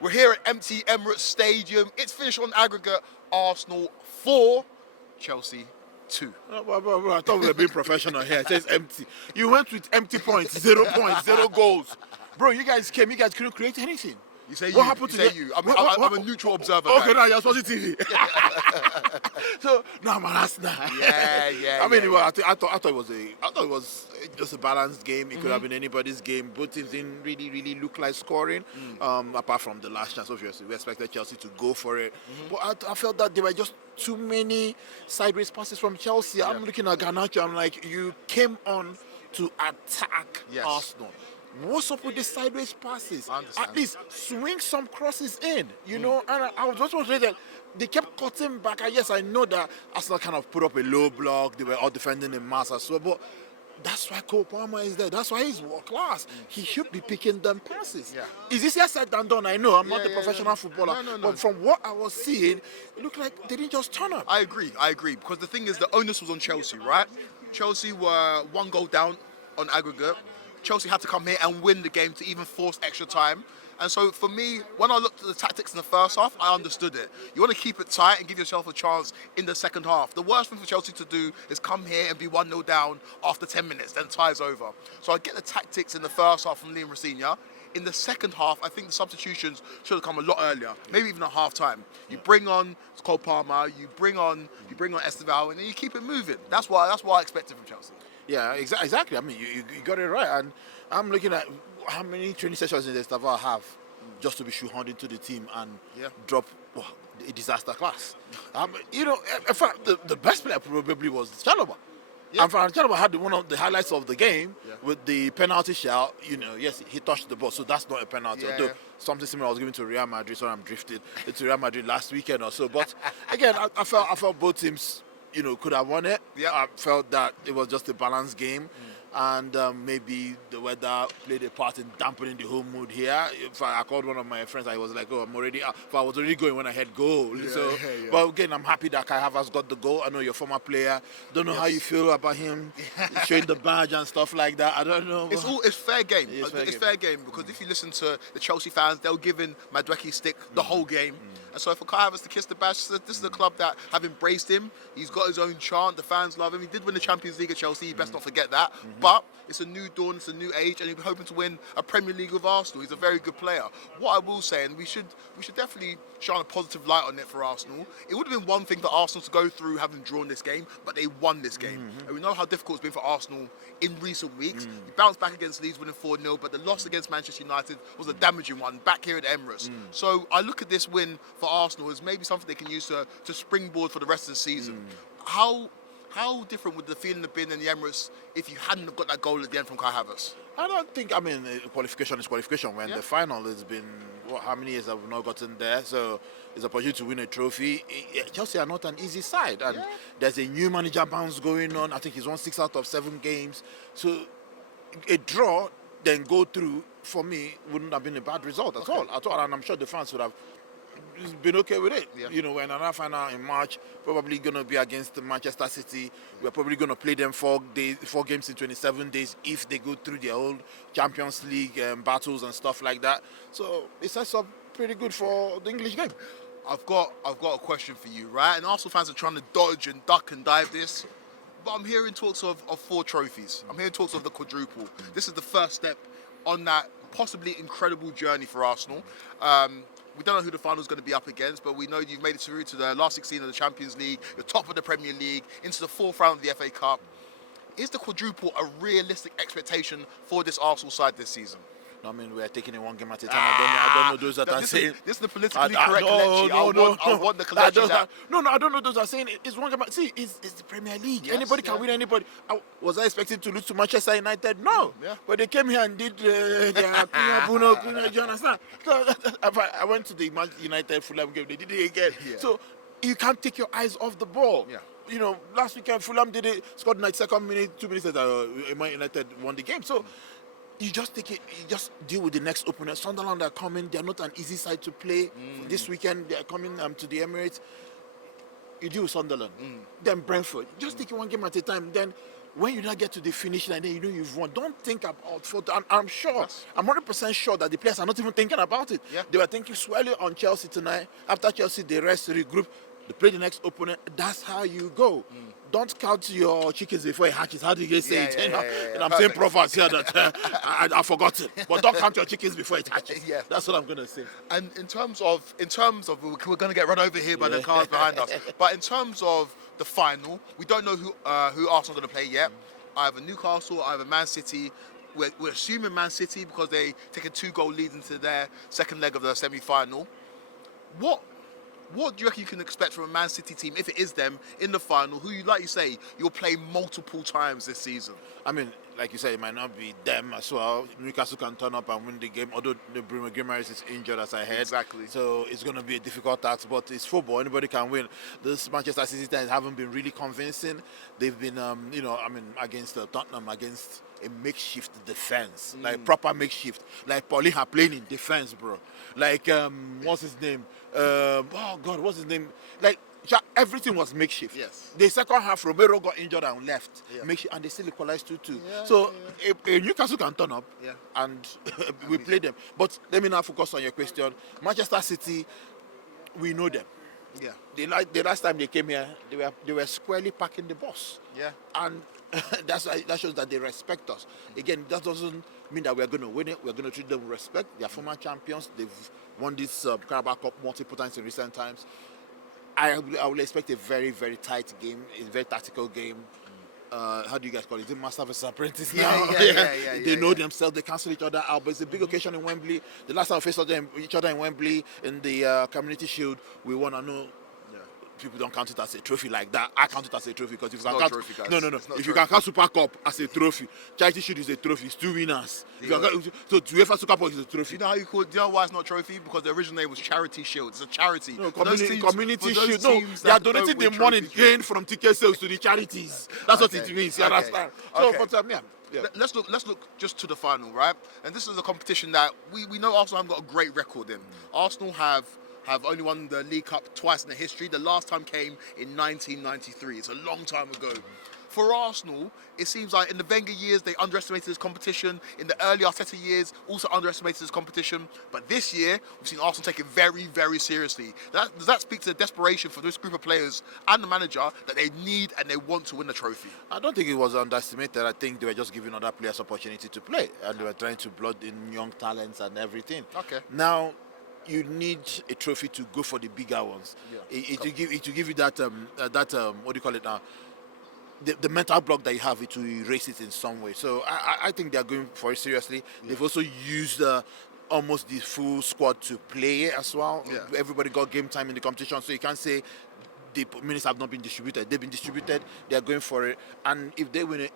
We're here at empty Emirates Stadium. It's finished on aggregate. Arsenal 4, Chelsea 2. Bro, I thought we were being professional here. It says empty. You went with empty points, 0 points, 0 goals. Bro, you guys couldn't create anything. You say what you. happened You to say you. I'm a neutral observer. Okay, guys. now you're SportyTV. So no, man, that's not. Yeah. I mean, I thought it was just a balanced game. It could have been anybody's game. Both teams didn't really look like scoring. Apart from the last chance, obviously, we expected Chelsea to go for it. But I felt that there were just too many sideways passes from Chelsea. I'm looking at Garnacho. I'm like, you came on to attack Arsenal. What's up with the sideways passes? At least swing some crosses in, you know. And I was just wondering that they kept cutting back. And yes, I know that Arsenal kind of put up a low block. They were all defending in mass as well. But that's why Cole Palmer is there. That's why he's world class. He should be picking them passes. Is this easier said than done? I know I'm not a professional footballer. No. But from what I was seeing, it looked like they didn't just turn up. I agree. Because the thing is, the onus was on Chelsea, right? Chelsea were 1 goal down on aggregate. Chelsea had to come here and win the game to even force extra time. And so for me, when I looked at the tactics in the first half, I understood it. You want to keep it tight and give yourself a chance in the second half. The worst thing for Chelsea to do is come here and be 1-0 down after 10 minutes, then ties over. So I get the tactics in the first half from Liam Rosenior. In the second half, I think the substitutions should have come a lot earlier, maybe even at half time. You bring on Cole Palmer, you bring on Esteval, and then you keep it moving. That's what I expected from Chelsea. Yeah, exactly. I mean, you got it right. And I'm looking at how many training sessions in Esteval have just to be shoehorned into the team and drop a disaster class. You know, in fact, the best player probably was Chalobah. And Chalobah had one of the highlights of the game with the penalty shout. You know, yes, he touched the ball, so that's not a penalty. Although something similar was given to Real Madrid, so I'm drifted to Real Madrid last weekend or so. But again, I felt both teams, you know, could have won it. I felt that it was just a balanced game. And maybe the weather played a part in dampening the whole mood here. If I called one of my friends, I was like, "Oh, I'm already out." But I was already going when I had goal. But again, I'm happy that Kai Havertz got the goal. I know you're a former player. Don't know how you feel about him showing the badge and stuff like that. I don't know. It's fair game. It's fair game because if you listen to the Chelsea fans, they'll give in Madueke stick the whole game. And so for Kai Havertz to kiss the badge, this is a club that have embraced him. He's got his own chant. The fans love him. He did win the Champions League at Chelsea. You best not forget that. But it's a new dawn. It's a new age, and he's hoping to win a Premier League with Arsenal. He's a very good player. What I will say, and we should definitely shine a positive light on it for Arsenal. It would have been one thing for Arsenal to go through having drawn this game, but they won this game. And we know how difficult it's been for Arsenal in recent weeks. He bounced back against Leeds, winning 4-0, but the loss against Manchester United was a damaging one back here at the Emirates. So I look at this win for Arsenal as maybe something they can use to springboard for the rest of the season. How different would the feeling have been in the Emirates if you hadn't have got that goal at the end from Kai Havertz? I don't think, I mean, qualification is qualification. When the final has been, how many years have we not gotten there? So it's an opportunity to win a trophy. Chelsea are not an easy side. And there's a new manager bounce going on. I think he's won 6 out of 7 games. So a draw, then go through, for me, wouldn't have been a bad result at all. And I'm sure the fans would have been okay with it. You know, when another final in March, probably going to be against Manchester City. We're probably going to play them 4 games in 27 days if they go through their old Champions League battles and stuff like that. So it sets up pretty good for the English game. I've got a question for you, right? And Arsenal fans are trying to dodge and duck and dive this, but I'm hearing talks of 4 trophies. I'm hearing talks of the quadruple. This is the first step on that possibly incredible journey for Arsenal. We don't know who the final is going to be up against, but we know you've made it through to the last 16 of the Champions League, you're top of the Premier League, into the 4th round of the FA Cup. Is the quadruple a realistic expectation for this Arsenal side this season? I mean, we are taking it 1 game at a time. I don't know those that are saying... This is the politically correct Kelechi. I want the Kelechi that... No, I don't know those that are saying it's 1 game at... See, it's the Premier League. Anybody can win anybody. Was I expecting to lose to Manchester United? No. But they came here and did their... do you understand? So, I went to the Manchester United Fulham game. They did it again. So you can't take your eyes off the ball. You know, last weekend Fulham did it, scored in the 2nd minute, 2 minutes later, Man United won the game. So... You just take it. You just deal with the next opponent. Sunderland are coming. They are not an easy side to play. This weekend they are coming to the Emirates. You deal with Sunderland. Then Brentford. Just take it 1 game at a time. Then when you now get to the finish line, then you know you've won. Don't think about photo. I'm sure, I'm 100% sure that the players are not even thinking about it. Yeah. They were thinking squarely on Chelsea tonight. After Chelsea, they rest, regroup, they play the next opponent. That's how you go. Don't count your chickens before it hatches. How do you say it? And I'm saying proverbs here that I forgot it. But don't count your chickens before it hatches. Yeah. That's what I'm gonna say. And in terms of, we're going to get run over here by the cars behind us. But in terms of the final, we don't know who Arsenal are going to play yet. Either Newcastle, either Man City. We're assuming Man City because they take a 2-goal lead into their second leg of the semi-final. What do you reckon you can expect from a Man City team, if it is them, in the final, who, like you say, you'll play multiple times this season? I mean, like you said, it might not be them as well. Newcastle can turn up and win the game, although Bruno Guimaraes is injured, as I heard. Exactly. So it's going to be a difficult task, but it's football. Anybody can win. This Manchester City team haven't been really convincing. They've been, against Tottenham, against a makeshift defense, like proper makeshift. Like Paulinho are playing in defense, bro. Like, what's his name? What's his name? Like, everything was makeshift. Yes. The second half, Romero got injured and left. Yeah. Makeshift, and they still equalized 2-2. So a Newcastle can turn up and we play them. But let me now focus on your question. Manchester City, we know them. Yeah. The last time they came here, they were squarely parking the bus. Yeah. And that shows that they respect us. Again, that doesn't mean that we're going to win it. We're going to treat them with respect. They are former champions. They've won this Carabao Cup multiple times in recent times. I will expect a very, very tight game, a very tactical game. How do you guys call it? Is it master versus apprentice now? They know themselves. They cancel each other out. But it's a big occasion in Wembley. The last time we faced each other in Wembley in the Community Shield, we won. I know people don't count it as a trophy like that. I count it as a trophy because if you can count, if you can count Super Cup as a trophy, Charity Shield is a trophy. It's 2 winners. So UEFA Super Cup is a trophy. You know how you call it? Do you know why it's not trophy? Because the original name was Charity Shield. It's a charity. No, community Shield. No, they are donating the money gained from ticket sales to the charities. That's what it means. You understand? So, Let's look just to the final, right? And this is a competition that we know Arsenal haven't got a great record in. Arsenal have only won the League Cup twice in their history. The last time came in 1993. It's a long time ago. For Arsenal, it seems like in the Wenger years, they underestimated this competition. In the early Arteta years, also underestimated this competition. But this year, we've seen Arsenal take it very, very seriously. Does that speak to the desperation for this group of players and the manager that they need and they want to win the trophy? I don't think it was underestimated. I think they were just giving other players opportunity to play. And they were trying to blood in young talents and everything. Okay. Now, you need a trophy to go for the bigger ones. It will give you that what do you call it now? The mental block that you have, it will erase it in some way. So I think they are going for it seriously. They've also used almost the full squad to play as well. Everybody got game time in the competition, so you can't say the minutes have not been distributed. They've been distributed. They are going for it. And if they win it,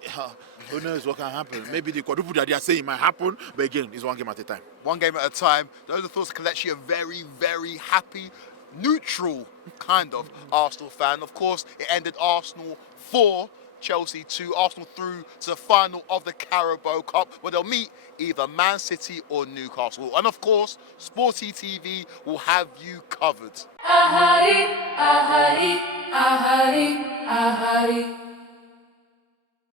who knows what can happen? Maybe the quadruple that they are saying might happen, but again, it's one game at a time. One game at a time. Those are the thoughts of Kelechi, a very, very happy, neutral kind of Arsenal fan. Of course, it ended Arsenal 4, Chelsea 2. Arsenal through to the final of the Carabao Cup, where they'll meet either Man City or Newcastle. And of course, SportyTV will have you covered. Ahari, ahari, ahari, ahari.